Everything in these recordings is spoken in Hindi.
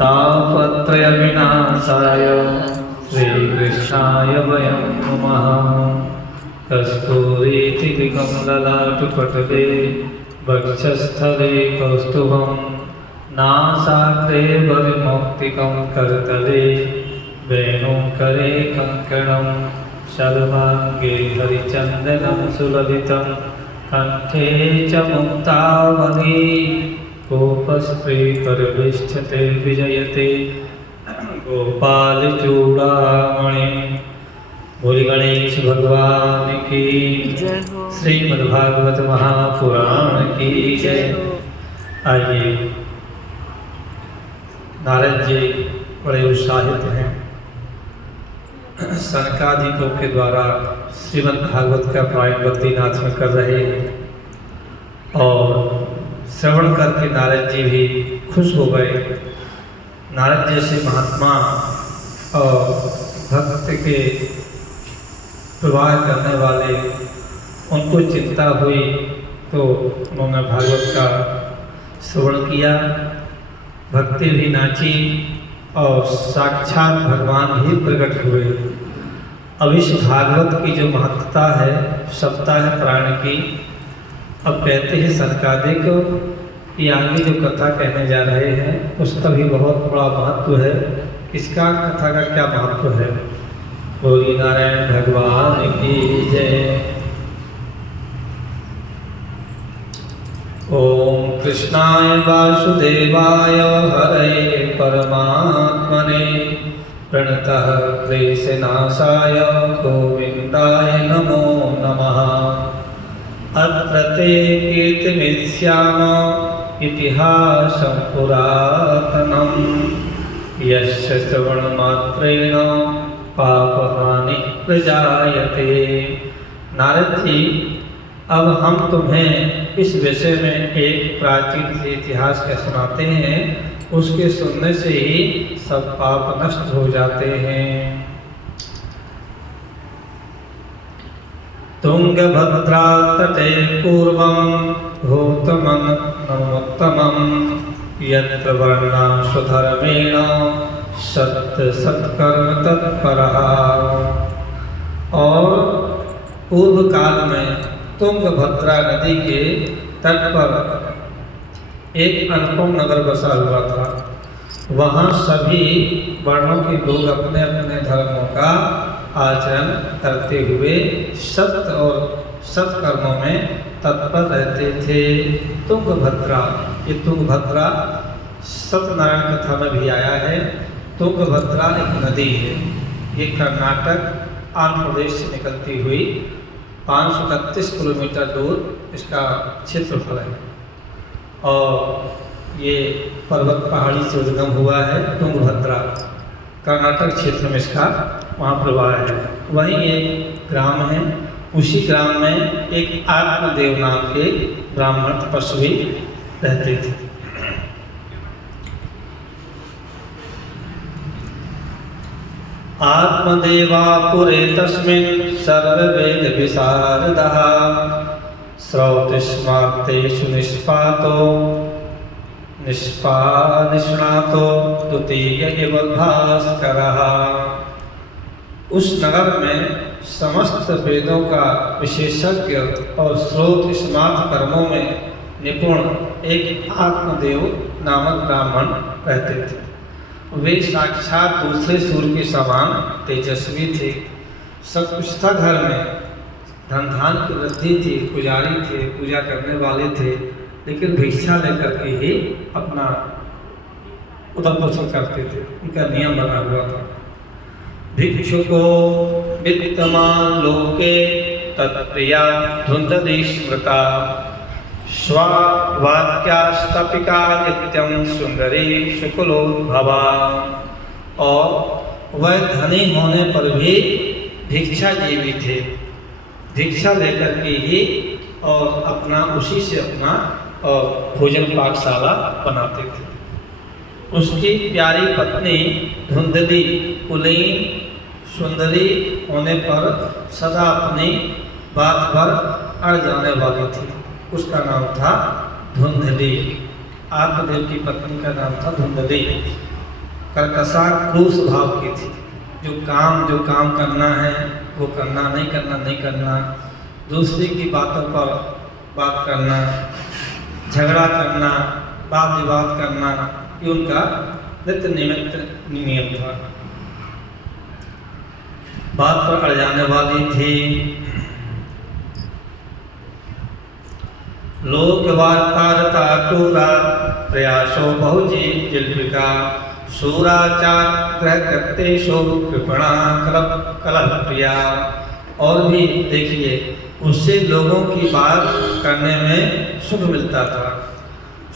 तापत्रयविनाशाय श्रीकृष्णाय वयं नमः। कस्तूरीति ललाटपटले वक्षस्थले कौस्तुभं नासाग्रे वरिमौक्तिकं करतले वेणुकरे कङ्कणं सर्वाङ्गे हरिचन्दनं सुललितं कण्ठे च मुक्तावली गोपस्त्रीपरिविष्ठते विजयते गोपालचूड़ामणि। बोल गणेश भगवान की श्रीमद्भागवत महापुराण की जय। आइए, नारद जी बड़े उत्साहित हैं। सनकादिकों के द्वारा श्रीमद् भागवत का पारायण बद्रीनाथ में कर रहे हैं और श्रवण करके नारद जी भी खुश हो गए। नारद जैसे महात्मा और भक्त के प्रवाह करने वाले, उनको चिंता हुई तो उन्होंने भागवत का श्रवण किया, भक्ति भी नाची और साक्षात भगवान ही प्रकट हुए। अब इस भागवत की जो महत्ता है, सप्ताह पारायण की, अब कहते हैं सनकादिक कि आगे जो कथा कहने जा रहे हैं उसका भी बहुत बड़ा महत्व है। इसका कथा का क्या महत्व है? बोली नारायण भगवान की जय। ओम कृष्णाय वासुदेवाय हरे परमात्मने प्रणतः क्लेशनाशाय गोविन्दाय नमो नमः। अत्र ते कीर्तिमिष्याम इतिहासं पुरातनं यस्य श्रवणमात्रेण पापहानि प्रजायते। नारद जी, अब हम तुम्हें इस विषय में एक प्राचीन इतिहास का सुनाते हैं, उसके सुनने से ही सब पाप नष्ट हो जाते हैं। तुंगभद्रा तटे पूर्वं भूतमं नमोत्तमं यत्र वर्णा स्वधर्मेण सत्कर्म तत्परः। और पूर्व काल में तुंगभद्रा नदी के तट पर एक अनुपम नगर बसा हुआ था। वहाँ सभी वर्णों के लोग अपने अपने धर्मों का आचरण करते हुए सत्य और सत्कर्मों में तत्पर रहते थे। तुंगभद्रा, ये तुंगभद्रा सत्यनारायण कथा में भी आया है। तुंगभद्रा एक नदी है, ये कर्नाटक आंध्र प्रदेश से निकलती हुई 531 किलोमीटर दूर इसका क्षेत्रफल है और ये पर्वत पहाड़ी से उद्गम हुआ है। तुंगभद्रा कर्नाटक क्षेत्र में इसका वहाँ प्रवाह है। वहीं एक ग्राम है, उसी ग्राम में एक आत्मदेव नाम के ब्राह्मण तपस्वी रहते थे। आत्मदेवापुरे तस्मिन् सर्ववेद विशारदः श्रौतिस्मार्तेषु निष्णातो द्वितीय इव भास्करः। उस नगर में समस्त वेदों का विशेषज्ञ और स्रोत स्मार्त कर्मों में निपुण एक आत्मदेव नामक ब्राह्मण रहते थे। वे साक्षात दूसरे सूर्य के समान तेजस्वी थे। सब कुछ था घर में, धन धान की वृद्धि थी, पुजारी थे, पूजा करने वाले थे, लेकिन भिक्षा लेकर के ही अपना उदर पोषण करते थे। उनका नियम बना हुआ था। भिक्षुको वित्तमान लोके तत्प्रिया धुंधली स्मृता स्वावाक्यास्तपिका नित्यं सुंदरी शुक्लोद्भवा। और वह धनी होने पर भी भिक्षा जीवी थे, भिक्षा लेकर के ही और अपना उसी से अपना और भोजन पाकशाला बनाते थे। उसकी प्यारी पत्नी धुंधली कुलीन सुंदरी होने पर सदा अपनी बात पर अड़ जाने वाली थी। उसका नाम था धुंधली। आत्मदेव की पत्नी का नाम था धुंधली। कर्कशा क्रूर स्वभाव की थी। जो काम करना है वो करना, नहीं करना, दूसरे की बातों पर बात करना, झगड़ा करना, वाद विवाद करना, ये उनका नित्य निमित्त नियम था। बात पर अड़ जाने वाली थी। लोक वार्तारता क्रूरा प्रयासो बहुजी जिल्पिका शूराचा ग्रह कृत्येषु कृपणा कलह प्रिया। और भी देखिए, उससे लोगों की बात करने में सुख मिलता था।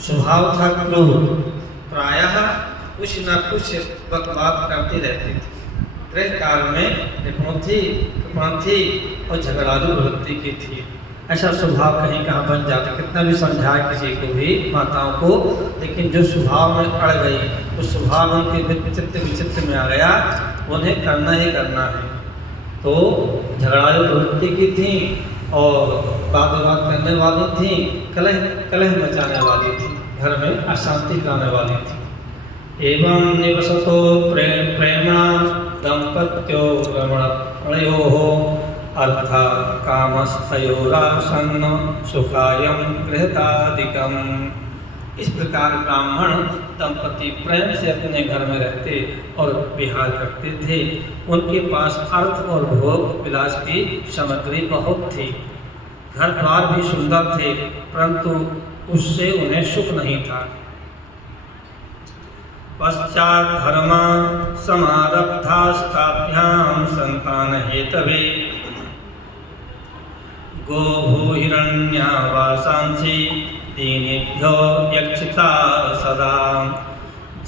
स्वभाव था क्रूर, प्रायः कुछ न कुछ बकवाद करती रहती थी। गृह काल में कृपण थी और झगड़ालू प्रवृत्ति की थी। ऐसा स्वभाव कहीं कहाँ बन जाता, कितना भी समझाए किसी को भी, माताओं को, लेकिन जो स्वभाव में अड़ गई, उस स्वभाव उनके विचित्र में आ गया, उन्हें करना ही करना है। तो झगड़ालू प्रवृत्ति की थी और वाद विवाद करने वाली थी, कलह मचाने वाली थी, घर में अशांति लाने वाली थी। एवं निवसतो प्रेमणा दंपत्यो रमणयोः अर्था कामस्तयोरासन्न सुखायं गृहतादिकम्। इस प्रकार ब्राह्मण दंपति प्रेम से अपने घर में रहते और विहार करते थे। उनके पास अर्थ और भोग विलास की सामग्री बहुत थी, घर द्वार भी सुंदर थे, परंतु उससे उन्हें सुख नहीं था। पश्चात धर्म समारब्धा स्थाभ्याम संतान हेतवे गोभूहिरण्या वासांसी दीनेभ्यो यक्षिता सदा।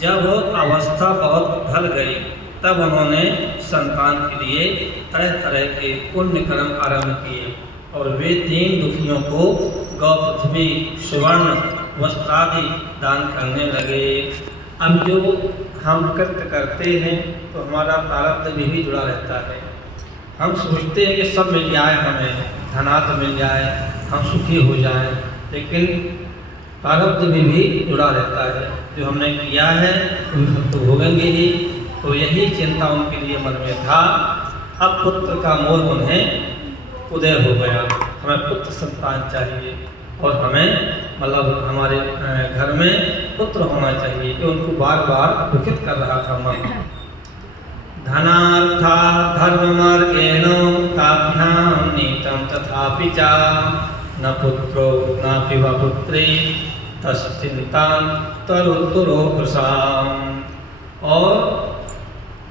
जब अवस्था बहुत ढल गई, तब उन्होंने संतान के लिए तरह तरह के पुण्य कर्म आरंभ किए और वे दीन दुखियों को गौ, पृथ्वी, सुवर्ण, वस्त्रादि दान करने लगे। अब जो हम कृत्य करते हैं तो हमारा प्रारब्ध भी जुड़ा रहता है। हम सोचते हैं कि सब मिल जाए, हमें धनात्म मिल जाए, हम सुखी हो जाएं, लेकिन प्रारब्ध भी जुड़ा रहता है। जो हमने किया है हम तो भोगेंगे ही। तो यही चिंता उनके लिए मन में था। अब पुत्र का मोल उन्हें उदय हो गया, हमें पुत्र संतान चाहिए और हमें मतलब हमारे घर में पुत्र होना चाहिए, जो उनको बार बार दुखित कर रहा था मन। धनार्था धर्म मार्गेण ताभ्यां नीतं तथापि च न पुत्रो नापि वा पुत्री तश्चिन्तां तरुतुरो प्रसाम। और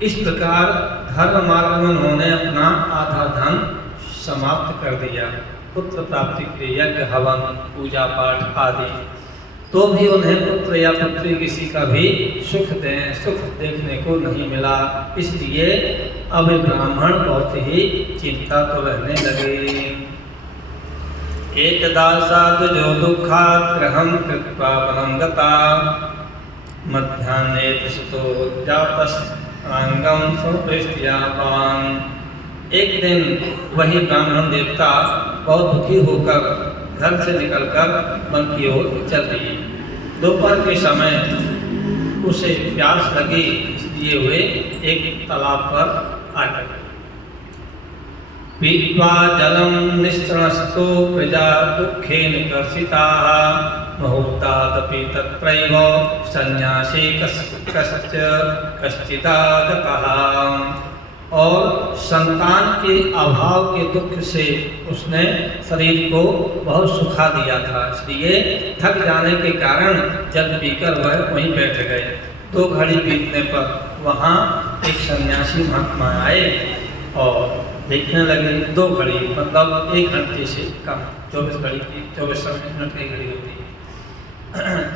इस प्रकार धर्म मार्ग में उन्होंने अपना आधा धन समाप्त कर दिया, पुत्र प्राप्ति के यज्ञ, हवन, पूजा पाठ आदि। तो भी उन्हें पुत्र या पुत्री किसी का भी सुख देखने को नहीं मिला। इसलिए अब ब्राह्मण बहुत ही चिंता तो रहने लगे। एकदा साधुजो दुःखात् गृहं कृत्वा वनं गता मध्याह्ने दिशतो जातस्त्रांगं स्वपृष्ट्यापान्। एक दिन वही ब्राह्मण देवता बहुत दुखी होकर घर से निकलकर वन की ओर चल रही। दोपहर के समय उसे प्यास लगी, इसलिए वे एक तालाब पर आ गए। पीत्वा जलम निश्चलस्तो प्रजा दुःखेन कर्षिताः मुहूर्तादपि तत्रैव सन्यासी कश्चिदागतः। और संतान के अभाव के दुख से उसने शरीर को बहुत सुखा दिया था, इसलिए थक जाने के कारण जल पीकर वह वहीं बैठ गए। 2 घड़ी बीतने पर वहाँ एक सन्यासी महात्मा आए और देखने लगे। 2 घड़ी मतलब 1 घंटे से कम, 24 मिनट की घड़ी होती है।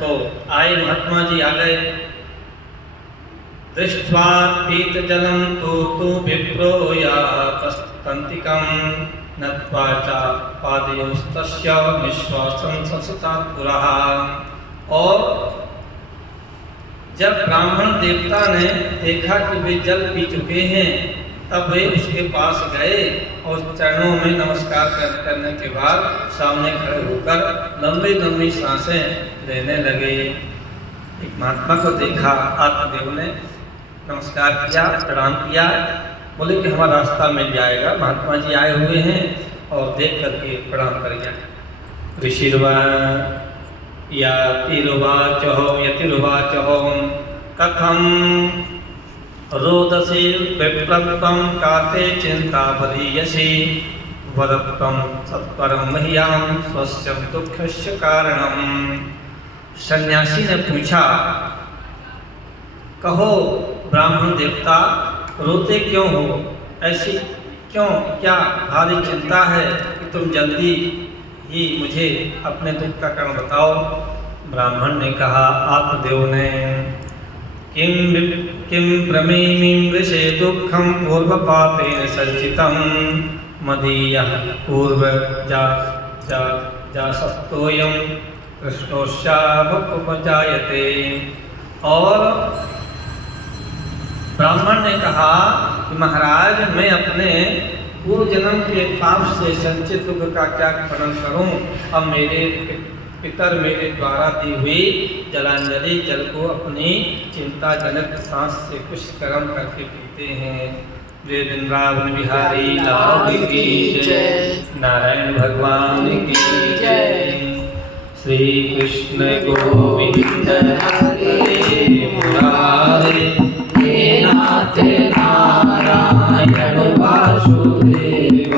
तो आए महात्मा जी, आ गए। दृष्ट्वा पीतजलं तु विप्रो यापस्तन्तिकं नत्वा च पादयोस्तस्य निःश्वासं ससतात् पुरः। और जब ब्राह्मण देवता ने देखा कि वे जल पी चुके हैं, तब वे उसके पास गए और चरणों में नमस्कार करने के बाद सामने खड़े होकर लंबी लंबी सांसें लेने लगे। एक महात्मा को देखा आत्मदेव ने नमस्कार किया, प्रणाम किया। बोले कि हमारा रास्ता मिल जाएगा, महात्मा जी आए हुए हैं और देख करके प्रणाम कर गया। ऋषिर्वा यतिर्वाचो कथम रोदसी विप्लवम काते चिंता भरीयसी वदत्तम सत्परम मह्याम स्वस्य दुःखस्य कारणम। सन्यासी ने पूछा, कहो ब्राह्मण देवता, रोते क्यों हो? ऐसी क्यों, क्या भारी चिंता है कि तुम जल्दी ही मुझे अपने दुख का कारण बताओ। ब्राह्मण ने कहा, आप देव ने किम प्रमेमिं वृषे दुःखं पूर्व पापेन संचितं मदीयः पूर्व जासस्तोयं कृष्णोश्चावपजायते। और ब्राह्मण ने कहा कि महाराज, मैं अपने पूर्व जन्म के पाप से संचित दुख का क्या खनन करूं। अब मेरे पितर मेरे द्वारा दी हुई जलांजलि जल को अपनी चिंताजनक सांस से कुछ कर्म करके पीते हैं। वे वृंदावन बिहारी लाल की जय, नारायण भगवान की जय। श्री कृष्ण गोविंद हरे मुरारे, हे नाथ नारायण वासुदेव,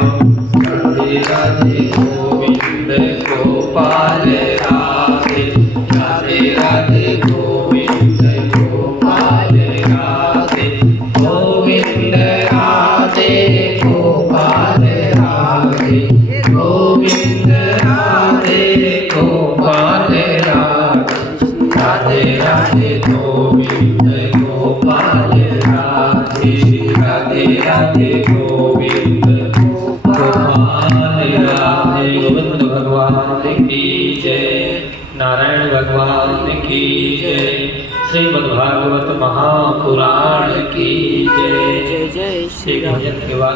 राधे राधे गोविंद गोपाल राधे, राधे राधे गोविंद गोपाल राधे, गोविंद राधे गोपाल राधे, गोविंद राधे गोपाल राधे, राधे राधे गोविंद गोपाल राधे, राधे राधे गोविंद गोपाल राधे। गोविंद भगवान की जय, नारायण भगवान की जय, श्रीमद्भागवत महापुराण की जय। जय जय श्री भजन के बाद